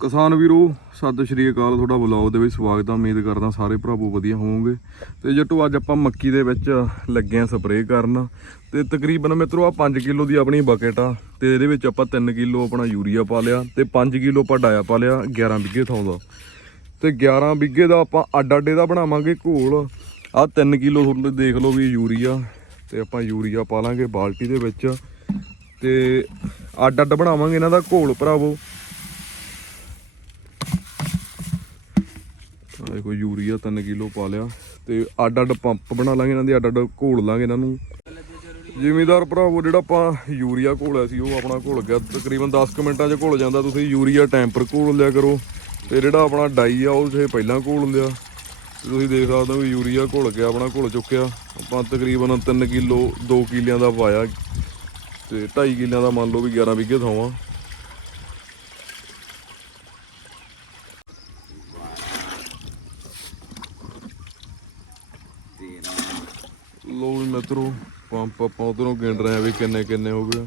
ਕਿਸਾਨ ਵੀਰੋ, ਸਤਿ ਸ਼੍ਰੀ ਅਕਾਲ, ਤੁਹਾਡਾ ਬਲੌਗ ਦੇ ਵਿੱਚ ਸਵਾਗਤ ਆ। ਉਮੀਦ ਕਰਦਾ ਸਾਰੇ ਭਰਾਵੋ ਵਧੀਆ ਹੋਵੋਗੇ। ਤੇ ਜੱਟੂ, ਅੱਜ ਆਪਾਂ ਮੱਕੀ ਦੇ ਵਿੱਚ ਲੱਗੇ ਆ ਸਪਰੇਅ ਕਰਨ। ਤੇ ਤਕਰੀਬਨ ਮਿੱਤਰੋ ਆ 5 ਕਿਲੋ ਦੀ ਆਪਣੀ ਬਕਟ ਆ। ਤੇ ਇਹਦੇ ਵਿੱਚ ਆਪਾਂ 3 ਕਿਲੋ ਆਪਣਾ ਯੂਰੀਆ ਪਾ ਲਿਆ ਤੇ 5 ਕਿਲੋ ਆਪਾਂ ਡਾਇਆ ਪਾ ਲਿਆ 11 ਬਿੱਗੇ ਥਾਂ ਦਾ। ਤੇ 11 ਬਿੱਗੇ ਦਾ ਆਪਾਂ ਅੱਡ ਅੱਡੇ ਦਾ ਬਣਾਵਾਂਗੇ ਘੋਲ। ਆ 3 ਕਿਲੋ ਤੁਹਾਨੂੰ ਦੇਖ ਲਓ ਵੀ ਯੂਰੀਆ। ਤੇ ਆਪਾਂ ਯੂਰੀਆ ਪਾ ਲਾਂਗੇ ਬਾਲਟੀ ਦੇ ਵਿੱਚ। ਤੇ ਅੱਡ ਅੱਡ ਬਣਾਵਾਂਗੇ ਇਹਨਾਂ ਦਾ ਘੋਲ ਭਰਾਵੋ। ਦੇਖੋ ਯੂਰੀਆ 3 ਕਿਲੋ ਪਾ ਲਿਆ ਤੇ ਅੱਡ ਅੱਡ ਪੰਪ ਬਣਾ ਲਾਂਗੇ ਇਹਨਾਂ ਦੇ, ਅੱਡ ਅੱਡ ਘੋਲ ਲਾਂਗੇ ਇਹਨਾਂ ਨੂੰ। ਜ਼ਿਮੀਦਾਰ ਭਰਾਵੋ, ਜਿਹੜਾ ਆਪਾਂ ਯੂਰੀਆ ਘੋਲਿਆ ਸੀ, ਉਹ ਆਪਣਾ ਘੁਲ ਗਿਆ। ਤਕਰੀਬਨ 10 ਕੁ ਮਿੰਟਾਂ 'ਚ ਘੁਲ ਜਾਂਦਾ। ਤੁਸੀਂ ਯੂਰੀਆ ਟੈਂਪਰ ਘੋਲ ਲਿਆ ਕਰੋ। ਤੇ ਜਿਹੜਾ ਆਪਣਾ ਡਾਈ ਆ, ਉਹ ਤੁਸੀਂ ਪਹਿਲਾਂ ਘੋਲ ਲਿਆ। ਤੇ ਤੁਸੀਂ ਦੇਖ ਸਕਦੇ ਹੋ ਵੀ ਯੂਰੀਆ ਘੁਲ ਗਿਆ, ਆਪਣਾ ਘੁਲ ਚੁੱਕਿਆ। ਆਪਾਂ ਤਕਰੀਬਨ 3 ਕਿਲੋ 2 ਕਿਲਿਆਂ ਦਾ ਪਾਇਆ। ਤੇ 2.5 ਕਿਲਿਆਂ ਦਾ ਮੰਨ ਲਓ ਵੀ 11 ਵਿਗੇ ਥਾਵਾਂ ਲੋ ਵੀ ਮਿੱਤਰੋ, ਪੰਪ ਆਪਾਂ ਉਧਰੋਂ ਗਿਣ ਰਹੇ ਆ ਵੀ ਕਿੰਨੇ ਕਿੰਨੇ ਹੋ ਗਏ।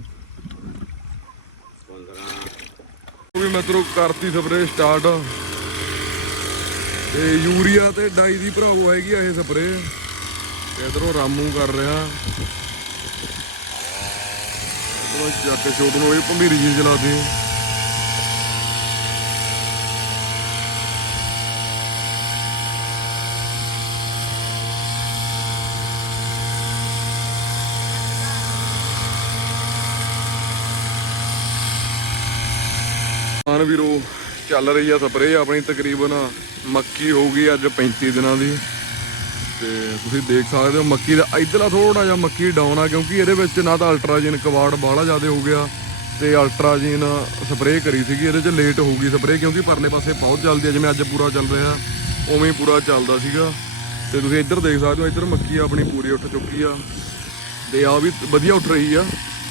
ਉਹ ਵੀ ਮਿੱਤਰੋ, ਕਰਤੀ ਸਪਰੇ ਸਟਾਰਟ। ਤੇ ਯੂਰੀਆ ਤੇ ਡਾਈ ਦੀ ਭਰਾਵੋ ਹੈਗੀ ਆ ਇਹ ਸਪਰੇ ਇਧਰੋਂ ਰਾਮੂ ਕਰ ਰਿਹਾ। ਉਹ ਜੱਟ ਛੋਟ ਨੂੰ ਇਹ ਭੰਬੀਰੀ ਜੀ ਚਲਾਦੀ ਮਾਨ ਵੀਰੋ, ਚੱਲ ਰਹੀ ਆ ਸਪਰੇ ਆਪਣੀ ਤਕਰੀਬਨ ਮੱਕੀ ਹੋ ਗਈ ਅੱਜ 35 ਦਿਨਾਂ ਦੀ। ਤੇ ਤੁਸੀਂ ਦੇਖ ਸਕਦੇ ਹੋ ਮੱਕੀ ਦਾ ਇਧਰਲਾ ਥੋੜਾ ਜਿਹਾ ਮੱਕੀ ਡਾਊਨ ਆ, ਕਿਉਂਕਿ ਇਹਦੇ ਵਿੱਚ ਨਾ ਤਾਂ ਅਲਟਰਾਜੀਨ ਕਵਾੜ ਬਾਹਲਾ ਜ਼ਿਆਦਾ ਹੋ ਗਿਆ ਤੇ ਅਲਟਰਾਜੀਨ ਸਪਰੇਅ ਕਰੀ ਸੀਗੀ, ਇਹਦੇ 'ਚ ਲੇਟ ਹੋ ਗਈ ਸਪਰੇਅ, ਕਿਉਂਕਿ ਪਰਲੇ ਪਾਸੇ ਬਹੁਤ ਚੱਲਦੀ ਆ, ਜਿਵੇਂ ਅੱਜ ਪੂਰਾ ਚੱਲ ਰਿਹਾ, ਉਵੇਂ ਹੀ ਪੂਰਾ ਚੱਲਦਾ ਸੀਗਾ। ਤੇ ਤੁਸੀਂ ਇੱਧਰ ਦੇਖ ਸਕਦੇ ਹੋ, ਇੱਧਰ ਮੱਕੀ ਆਪਣੀ ਪੂਰੀ ਉੱਠ ਚੁੱਕੀ ਆ। ਤੇ ਆ ਵੀ ਵਧੀਆ ਉੱਠ ਰਹੀ ਆ,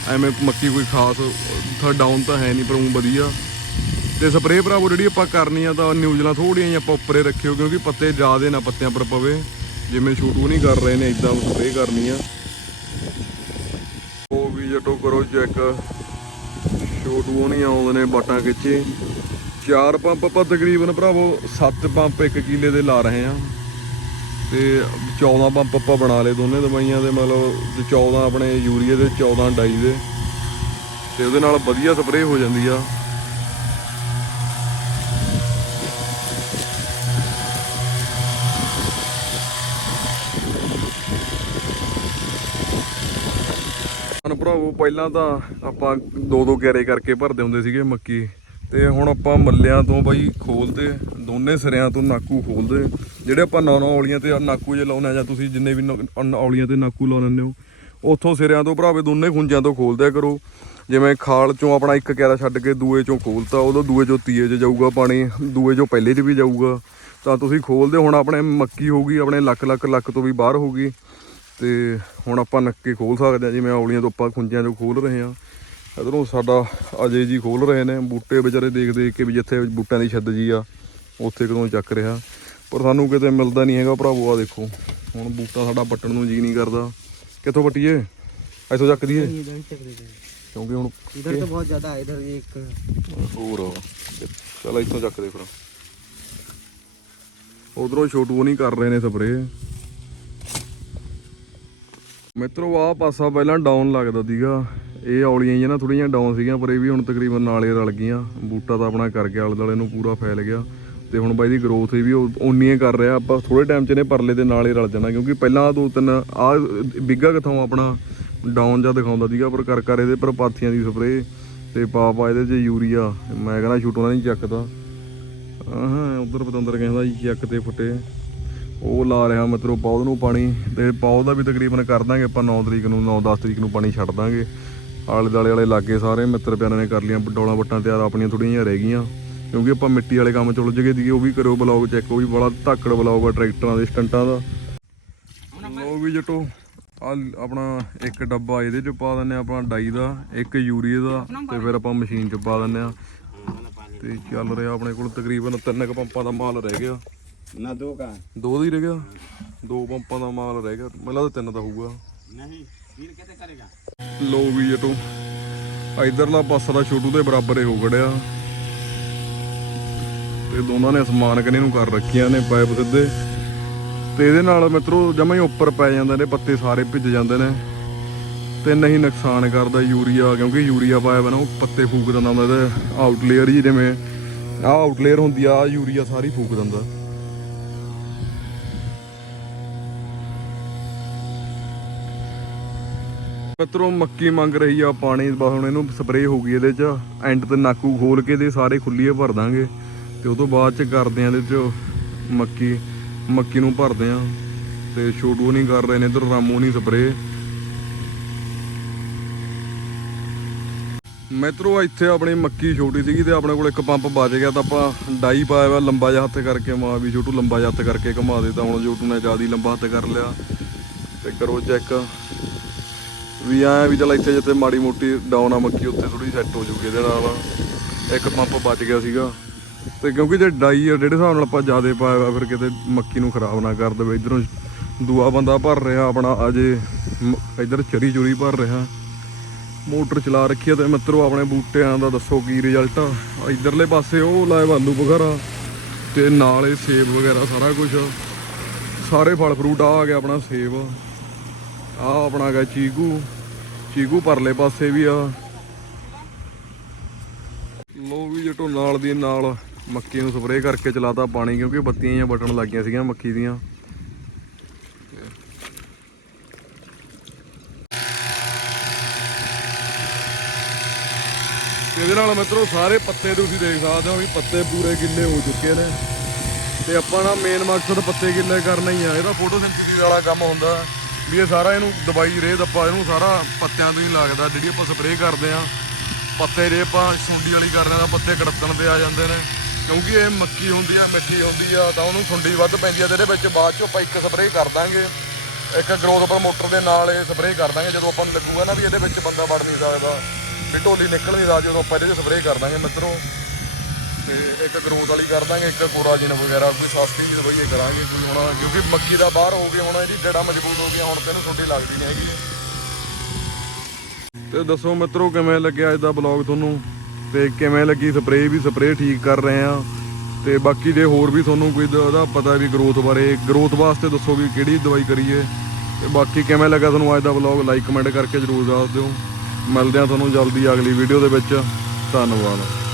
ਐਵੇਂ ਮੱਕੀ ਕੋਈ ਖਾਸ ਥਰ ਡਾਊਨ ਤਾਂ ਹੈ ਨਹੀਂ, ਪਰ ਉਹ ਵਧੀਆ। ਤੇ ਸਪਰੇਅ ਭਰਾਵੋ, ਜਿਹੜੀ ਆਪਾਂ ਕਰਨੀ ਆ ਤਾਂ ਨਿਊਜ਼ਲਾਂ ਥੋੜੀਆਂ ਜਿਹੀਆਂ ਆਪਾਂ ਉੱਪਰੇ ਰੱਖਿਓ, ਕਿਉਂਕਿ ਪੱਤੇ ਜ਼ਿਆਦੇ ਨਾ ਪੱਤਿਆਂ ਪਰ ਪਵੇ। ਜਿਵੇਂ ਛੂਟੂ ਨਹੀਂ ਕਰ ਰਹੇ ਨੇ ਇਦਾਂ ਸਪਰੇਅ ਕਰਨੀ ਆ। ਉਹ ਵੀ ਜਟੋ ਕਰੋ ਚੈੱਕ ਛੋਟੂ ਨਹੀਂ ਆਉਂਦੇ ਨੇ ਬਟਾਂ ਖਿੱਚੇ। ਚਾਰ ਪੰਪ ਆਪਾਂ ਤਕਰੀਬਨ ਭਰਾਵੋ 7 ਪੰਪ ਇੱਕ ਕਿਲੇ ਦੇ ਲਾ ਰਹੇ ਆ। ਤੇ 14 ਪੰਪ ਆਪਾਂ ਬਣਾ ਲਏ ਦੋਨੇ ਦਵਾਈਆਂ ਦੇ, ਮਤਲਬ ਤੇ 14 ਆਪਣੇ ਯੂਰੀਆ ਦੇ 14 ਡਾਈ ਦੇ। ਤੇ ਉਹਦੇ ਨਾਲ ਵਧੀਆ ਸਪਰੇਅ ਹੋ ਜਾਂਦੀ ਆ। ਭਰਾਵੋ ਪਹਿਲਾਂ ਤਾਂ ਆਪਾਂ ਦੋ ਦੋ ਕਿਆਰੇ ਕਰਕੇ ਭਰਦੇ ਹੁੰਦੇ ਸੀਗੇ ਮੱਕੀ ਤੇ ਹੁਣ ਆਪਾਂ ਮੱਲਿਆਂ ਤੋਂ ਬਾਈ ਖੋਲਦੇ, ਦੋਨੇ ਸਿਰਿਆਂ ਤੋਂ ਨਾਕੂ ਖੋਲਦੇ। ਜਿਹੜੇ ਆਪਾਂ ਨੌ ਨੌ ਔਲੀਆਂ ਤੇ ਨਾਕੂ ਜੇ ਲਾਉਣੇ ਆ ਜਾਂ ਤੁਸੀਂ ਜਿੰਨੇ ਵੀ ਨੌ- ਔਲੀਆਂ ਤੇ ਨਾਕੂ ਲਾ ਲੈਂਦੇ ਹੋ, ਉੱਥੋਂ ਸਿਰਿਆਂ ਤੋਂ ਭਰਾਵੇ ਦੋਨੇ ਖੁੰਝਾਂ ਤੋਂ ਖੋਲਦਿਆ ਕਰੋ। ਜਿਵੇਂ ਖਾਲ ਚੋਂ ਆਪਣਾ ਇੱਕ ਕਿਆਰਾ ਛੱਡ ਕੇ ਦੂਏ ਚੋਂ ਖੋਲਤਾ, ਉਦੋਂ ਦੂਏ ਚੋਂ ਤੀਏ 'ਚ ਜਾਊਗਾ ਪਾਣੀ, ਦੂਏ ਚੋਂ ਪਹਿਲੇ 'ਚ ਵੀ ਜਾਊਗਾ। ਤਾਂ ਤੁਸੀਂ ਖੋਲਦੇ, ਹੁਣ ਆਪਣੇ ਮੱਕੀ ਹੋਊਗੀ ਆਪਣੇ ਲੱਖ ਲੱਖ ਲੱਖ ਤੋਂ ਵੀ ਬਾਹਰ ਹੋਊਗੀ ਤੇ ਹੁਣ ਆਪਾਂ ਨੱਕੇ ਖੋਲ ਸਕਦੇ ਆ ਜਿਵੇਂ ਔਲੀਆਂ ਤੋਂ ਆਪਾਂ ਖੁੰਝਿਆਂ ਚੋਂ ਖੋਲ ਰਹੇ ਆ ਇਧਰੋਂ ਸਾਡਾ ਅਜੇ ਜੀ ਖੋਲ ਰਹੇ ਨੇ ਬੂਟੇ ਵਿਚਾਰੇ ਦੇਖ ਦੇਖ ਕੇ ਵੀ ਜਿੱਥੇ ਬੂਟਿਆਂ ਦੀ ਛੱਦ ਜੀ ਆ ਉੱਥੇ ਕਦੋਂ ਚੱਕ ਰਿਹਾ। ਪਰ ਸਾਨੂੰ ਕਿਤੇ ਮਿਲਦਾ ਨਹੀਂ ਹੈਗਾ ਭਰਾਵੋ ਆ ਦੇਖੋ ਹੁਣ ਬੂਟਾ ਸਾਡਾ ਪੱਟਣ ਨੂੰ ਜੀ ਨਹੀਂ ਕਰਦਾ। ਕਿੱਥੋਂ ਪੱਟੀਏ ਇੱਥੋਂ ਚੱਕ ਦਈਏ? ਕਿਉਂਕਿ ਹੁਣ ਇਧਰ ਤਾਂ ਬਹੁਤ ਜ਼ਿਆਦਾ ਹੈ ਇਧਰ ਇੱਕ। ਹੋਰ ਚਲ ਇੱਥੋਂ ਚੱਕ ਦੇ ਫਿਰ। ਉਧਰੋਂ ਛੋਟੂ ਨਹੀਂ ਕਰ ਰਹੇ ਨੇ ਸਪਰੇ ਮਿੱਤਰੋ, ਆਹ ਪਾਸਾ ਪਹਿਲਾਂ ਡਾਊਨ ਲੱਗਦਾ ਸੀਗਾ। ਇਹ ਔਲੀਆਂ ਜਿਹੀਆਂ ਨਾ ਥੋੜੀਆਂ ਡਾਊਨ ਸੀਗੀਆਂ, ਪਰ ਇਹ ਵੀ ਹੁਣ ਤਕਰੀਬਨ ਨਾਲੇ ਰਲ ਗਈਆਂ। ਬੂਟਾ ਤਾਂ ਆਪਣਾ ਕਰ ਗਿਆ ਆਲੇ ਦੁਆਲੇ ਨੂੰ ਪੂਰਾ ਫੈਲ ਗਿਆ। ਤੇ ਹੁਣ ਬਾਈ ਦੀ ਗਰੋਥ ਇਹ ਵੀ ਉਨੀ ਹੀ ਕਰ ਰਿਹਾ। ਆਪਾਂ ਥੋੜੇ ਟਾਈਮ ਚ ਨੇ ਪਰਲੇ ਦੇ ਨਾਲੇ ਰਲ ਜਾਣਾ, ਕਿਉਂਕਿ ਪਹਿਲਾਂ ਆਹ ਦੋ ਤਿੰਨ ਆ ਬਿੱਗਾ ਕਿਥੋਂ ਆਪਣਾ ਡਾਊਨ ਜਾਂ ਦਿਖਾਉਂਦਾ ਸੀਗਾ, ਪਰ ਕਰ ਕਰ ਇਹਦੇ ਪਰ ਪਾਥੀਆਂ ਦੀ ਸਪਰੇ ਤੇ ਪਾ ਪਾ ਇਹਦੇ ਚ ਯੂਰੀਆ। ਮੈਂ ਕਹਿੰਦਾ ਛੁੱਟਣਾ ਨਹੀਂ ਚੱਕਦਾ। ਹਾਂ ਉਧਰ ਪਤੰਦਰ ਕਹਿੰਦਾ ਜੀ, ਚੱਕ ਤੇ ਫੁੱਟੇ। ਉਹ ਲਾ ਰਿਹਾ ਮਿੱਤਰੋ ਪੌਦ ਨੂੰ ਪਾਣੀ ਤੇ ਪੌਦ ਦਾ ਵੀ ਤਕਰੀਬਨ ਕਰ ਦਾਂਗੇ ਆਪਾਂ 9 ਤਰੀਕ ਨੂੰ 9-10 ਤਰੀਕ ਨੂੰ ਪਾਣੀ ਛੱਡ ਦਾਂਗੇ। ਆਲੇ ਦਾਲੇ ਵਾਲੇ ਲਾਗੇ ਸਾਰੇ ਮਿੱਤਰ ਪਿਆਰਾਂ ਨੇ ਕਰ ਲੀਆਂ ਡੋਲਾਂ ਵੱਟਾਂ ਤਿਆਰ, ਆਪਣੀਆਂ ਥੋੜੀਆਂ ਜਿਹੀਆਂ ਰਹਿ ਗਈਆਂ। ਕਿਉਂਕਿ ਆਪਾਂ ਮਿੱਟੀ ਵਾਲੇ ਕੰਮ ਚ ਉਲਝ ਗਏ ਸੀਗੇ, ਉਹ ਵੀ ਕਰਿਓ ਬਲੌਗ ਚੈੱਕ ਉਹ ਵੀ ਬੜਾ ਧਾਕੜ ਬਲੌਗ ਆ ਟਰੈਕਟਰਾਂ ਦੇ, ਸਟੰਟਾਂ ਦਾ। ਲੋ ਵੀ ਜਟੋ ਆ ਆਪਣਾ ਇੱਕ ਡੱਬਾ ਇਹਦੇ ਚ ਪਾ ਦਿੰਨੇ ਆ ਆਪਣਾ ਡਾਈ ਦਾ, ਇੱਕ ਯੂਰੀਏ ਦਾ, ਤੇ ਫਿਰ ਆਪਾਂ ਮਸ਼ੀਨ ਚ ਪਾ ਦਿੰਨੇ ਆ ਤੇ ਚੱਲ ਰਿਹਾ ਆਪਣੇ ਕੋਲ ਤਕਰੀਬਨ ਤਿੰਨ ਕੁ ਪੰਪਾਂ ਦਾ ਮਾਲ ਰਹਿ ਗਿਆ। ਨਾ ਦੋ ਕਾ ਦੋ ਦਾ ਹੀ ਰਹਿ ਗਿਆ? ਦੋ ਪੰਪਾਂ ਦਾ ਮਾਲ ਰਹਿ ਗਿਆ। ਮੈਨੂੰ ਲੱਗਦਾ ਤਿੰਨ ਦਾ ਹੋਊਗਾ। ਨਹੀਂ ਵੀਰ ਕਿਤੇ ਕਰੇਗਾ? ਲੋ ਵੀ ਜਟੂ ਇਧਰਲਾ ਪਾਸਾ ਦਾ ਛੋਟੂ ਦੇ ਬਰਾਬਰ ਹੀ ਹੋ ਗੜਿਆ ਤੇ ਦੋਨਾਂ ਨੇ ਸਮਾਨ ਕਨੇ ਨੂੰ ਕਰ ਰੱਖੀਆਂ ਨੇ ਪਾਈਪ ਸਿੱਧੇ। ਤੇ ਇਹਦੇ ਨਾਲ ਮਿੱਤਰੋ ਜਮਾ ਹੀ ਉੱਪਰ ਪੈ ਜਾਂਦੇ ਨੇ ਪੱਤੇ ਸਾਰੇ ਭਿੱਜ ਜਾਂਦੇ ਨੇ। ਤੇ ਨਹੀਂ ਨੁਕਸਾਨ ਕਰਦਾ ਯੂਰੀਆ ਕਿਉਂਕਿ ਯੂਰੀਆ ਪਾਇਆ ਬਣਾ ਉਹ ਪੱਤੇ ਫੂਕ ਦਿੰਦਾ ਹੁੰਦਾ ਇਹਦਾ ਆਊਟਲੇਅਰ ਹੀ ਜਿਵੇਂ ਆ ਆਊਟਲੇਅਰ ਹੁੰਦੀ ਆ ਯੂਰੀਆ ਸਾਰੀ ਫੂਕ ਦਿੰਦਾ। ਮਿੱਤਰੋ ਮੱਕੀ ਮੰਗ ਰਹੀ ਆ ਪਾਣੀ, ਬਸ ਹੁਣ ਇਹਨੂੰ ਸਪਰੇਅ ਹੋ ਗਈ ਇਹਦੇ ਚ ਐਂਡ ਤੇ ਨਾਕੂ ਖੋਲ ਕੇ ਦੇ ਸਾਰੇ ਖੁੱਲੀਏ ਭਰ ਦਾਂਗੇ। ਤੇ ਉਹ ਤੋਂ ਬਾਅਦ ਚ ਕਰਦੇ ਆ ਇਹਦੇ ਚ ਮੱਕੀ ਮੱਕੀ ਨੂੰ ਭਰਦੇ ਆ। ਤੇ ਛੋਟੂ ਨਹੀਂ ਕਰ ਰਹੇ ਨੇ ਇਧਰ, ਰਾਮੂ ਨਹੀਂ ਸਪਰੇਅ ਮਿੱਤਰੋ, ਇੱਥੇ ਆਪਣੀ ਮੱਕੀ ਛੋਟੀ ਸੀਗੀ ਤੇ ਆਪਣੇ ਕੋਲ ਇੱਕ ਪੰਪ ਬਚ ਗਿਆ ਤਾਂ ਆਪਾਂ ਡਾਈ ਪਾਇਆ ਵਾ ਲੰਬਾ ਜਿਹਾ ਹੱਥ ਕਰਕੇ, ਮਾਂ ਵੀ ਛੋਟੂ ਲੰਬਾ ਜਿਹਾ ਹੱਥ ਕਰਕੇ ਘੁਮਾ ਦੇ ਤਾਂ ਹੁਣ ਛੋਟੂ ਨੇ ਜ਼ਿਆਦਾ ਲੰਬਾ ਹੱਥ ਕਰ ਲਿਆ। ਤੇ ਕਰੋ ਚੈੱਕ ਵੀ ਆਇਆ ਵੀ ਚਲ ਇੱਥੇ ਜਿੱਥੇ ਮਾੜੀ ਮੋਟੀ ਡਾਊਨ ਆ, ਮੱਕੀ ਉੱਥੇ ਥੋੜੀ ਸੈੱਟ ਹੋ ਜੂਗੀ ਇਹਦੇ ਨਾਲ। ਇੱਕ ਪੰਪ ਬਚ ਗਿਆ ਸੀਗਾ। ਤੇ ਕਿਉਂਕਿ ਜੇ ਡਾਈ ਆ, ਜਿਹੜੇ ਹਿਸਾਬ ਨਾਲ ਆਪਾਂ ਜਿਆਦੇ ਪਾਇਆ ਵਾ ਫਿਰ ਕਿਤੇ ਮੱਕੀ ਨੂੰ ਖਰਾਬ ਨਾ ਕਰ ਦੇਵੇ। ਇਧਰੋਂ ਦੂਆ ਬੰਦਾ ਭਰ ਰਿਹਾ ਆਪਣਾ, ਅਜੇ ਮ- ਇੱਧਰ ਚਰੀ ਚੁਰੀ ਭਰ ਰਿਹਾ। ਮੋਟਰ ਚਲਾ ਰੱਖੀ ਆ ਤੇ ਮਿੱਤਰੋ, ਆਪਣੇ ਬੂਟਿਆਂ ਦਾ ਦੱਸੋ ਕੀ ਰਿਜ਼ਲਟ ਆ। ਇਧਰਲੇ ਪਾਸੇ ਉਹ ਲਾਏ ਆਲੂ ਵਗੈਰਾ ਤੇ ਨਾਲੇ ਸੇਬ ਵਗੈਰਾ ਸਾਰਾ ਕੁਝ ਸਾਰੇ ਫਲ ਫਰੂਟ ਆ ਗਿਆ ਆਪਣਾ ਸੇਬ। ਆ ਆਪਣਾ ਗਾ ਚੀਕੂ। ਚੀਕੂ ਪਰਲੇ ਪਾਸੇ ਵੀ ਆ। ਲੋ ਵੀ ਜਟੋ ਨਾਲ ਦੀ ਨਾਲ ਮੱਕੀ ਨੂੰ ਸਪਰੇਅ ਕਰਕੇ ਚਲਾਤਾ ਪਾਣੀ, ਕਿਉਂਕਿ ਬੱਤੀਆਂ ਜਾਂ ਬਟਨ ਲੱਗੀਆਂ ਸੀਗੀਆਂ ਮੱਕੀ ਦੀਆਂ। ਇਹਦੇ ਨਾਲ ਮਿੱਤਰੋ, ਸਾਰੇ ਪੱਤੇ ਤੁਸੀਂ ਦੇਖ ਸਕਦੇ ਹੋ ਵੀ ਪੱਤੇ ਪੂਰੇ ਗਿੱਲੇ ਹੋ ਚੁੱਕੇ ਨੇ। ਤੇ ਆਪਾਂ ਨਾ ਮੇਨ ਮਕਸਦ ਪੱਤੇ ਗਿੱਲੇ ਕਰਨਾ ਹੀ ਆ। ਇਹਦਾ ਫੋਟੋਸਿੰਥੇਸਿਸ ਵਾਲਾ ਕੰਮ ਹੁੰਦਾ। ਵੀ ਇਹ ਸਾਰਾ ਇਹਨੂੰ ਦਵਾਈ, ਰੇਹ ਦੱਪਾ ਇਹਨੂੰ ਸਾਰਾ ਪੱਤਿਆਂ ਤੋਂ ਹੀ ਲੱਗਦਾ, ਜਿਹੜੀ ਆਪਾਂ ਸਪਰੇਅ ਕਰਦੇ ਆ ਪੱਤੇ ਜੇ ਆਪਾਂ ਸੁੰਡੀ ਵਾਲੀ ਕਰਦੇ ਆ ਤਾਂ ਪੱਤੇ ਕੜਤਣ ਤੇ ਆ ਜਾਂਦੇ ਨੇ। ਕਿਉਂਕਿ ਇਹ ਮੱਕੀ ਹੁੰਦੀ ਆ, ਮਿੱਠੀ ਹੁੰਦੀ ਆ, ਤਾਂ ਉਹਨੂੰ ਸੁੰਡੀ ਵੱਧ ਪੈਂਦੀ ਆ ਤੇ ਇਹਦੇ ਵਿੱਚ ਬਾਅਦ 'ਚੋਂ ਆਪਾਂ ਇੱਕ ਸਪਰੇਅ ਕਰ ਦਾਂਗੇ। ਇੱਕ ਗਰੋਥ ਪ੍ਰਮੋਟਰ ਦੇ ਨਾਲ ਇਹ ਸਪਰੇਅ ਕਰ ਦਾਂਗੇ, ਜਦੋਂ ਆਪਾਂ ਨੂੰ ਲੱਗੂਗਾ ਨਾ ਵੀ ਇਹਦੇ ਵਿੱਚ ਬੰਦਾ ਵੜ ਨਹੀਂ ਸਕਦਾ, ਵੀ ਢੋਲੀ ਨਿਕਲ ਨਹੀਂ ਸਕਦੀ ਉਦੋਂ ਆਪਾਂ ਇਹਦੇ 'ਚ ਸਪਰੇਅ ਕਰ ਦਾਂਗੇ ਮਿੱਤਰੋ। ਤੇ ਇੱਕ ਗਰੋਥ ਵਾਲੀ ਕਰ ਦਾਂਗੇ, ਇੱਕ ਕੋਰਾਜਿਨ ਵਗੈਰਾ ਕੋਈ ਸਸਤੀ ਜਿਹੀ ਦਵਾਈ ਕਰਾਂਗੇ ਕੋਈ ਹੁਣ, ਕਿਉਂਕਿ ਮੱਕੀ ਦਾ ਬਾਹਰ ਹੋ ਗਿਆ ਹੁਣ, ਇਹਦੀ ਡੜਾ ਮਜ਼ਬੂਤ ਹੋ ਗਿਆ, ਹੁਣ ਤੈਨੂੰ ਛੋਟੀ ਲੱਗਦੀ ਨਹੀਂ ਹੈਗੀ। ਤੇ ਦੱਸੋ ਮਿੱਤਰੋ, ਕਿਵੇਂ ਲੱਗਿਆ ਅੱਜ ਦਾ ਬਲੌਗ ਤੁਹਾਨੂੰ? ਤੇ ਕਿਵੇਂ ਲੱਗੀ ਸਪਰੇਅ ਵੀ ਸਪਰੇਅ ਠੀਕ ਕਰ ਰਹੇ ਆ। ਤੇ ਬਾਕੀ ਜੇ ਹੋਰ ਵੀ ਤੁਹਾਨੂੰ ਕੋਈ ਉਹਦਾ ਪਤਾ ਵੀ ਗਰੋਥ ਬਾਰੇ ਗਰੋਥ ਵਾਸਤੇ ਦੱਸੋ ਵੀ ਕਿਹੜੀ ਦਵਾਈ ਕਰੀਏ। ਤੇ ਬਾਕੀ ਕਿਵੇਂ ਲੱਗਾ ਤੁਹਾਨੂੰ ਅੱਜ ਦਾ ਬਲੌਗ ਲਾਈਕ ਕਮੈਂਟ ਕਰਕੇ ਜਰੂਰ ਦੱਸ ਦਿਓ। ਮਿਲਦੇ ਆ ਤੁਹਾਨੂੰ ਜਲਦੀ ਅਗਲੀ ਵੀਡੀਓ ਦੇ ਵਿੱਚ। ਧੰਨਵਾਦ।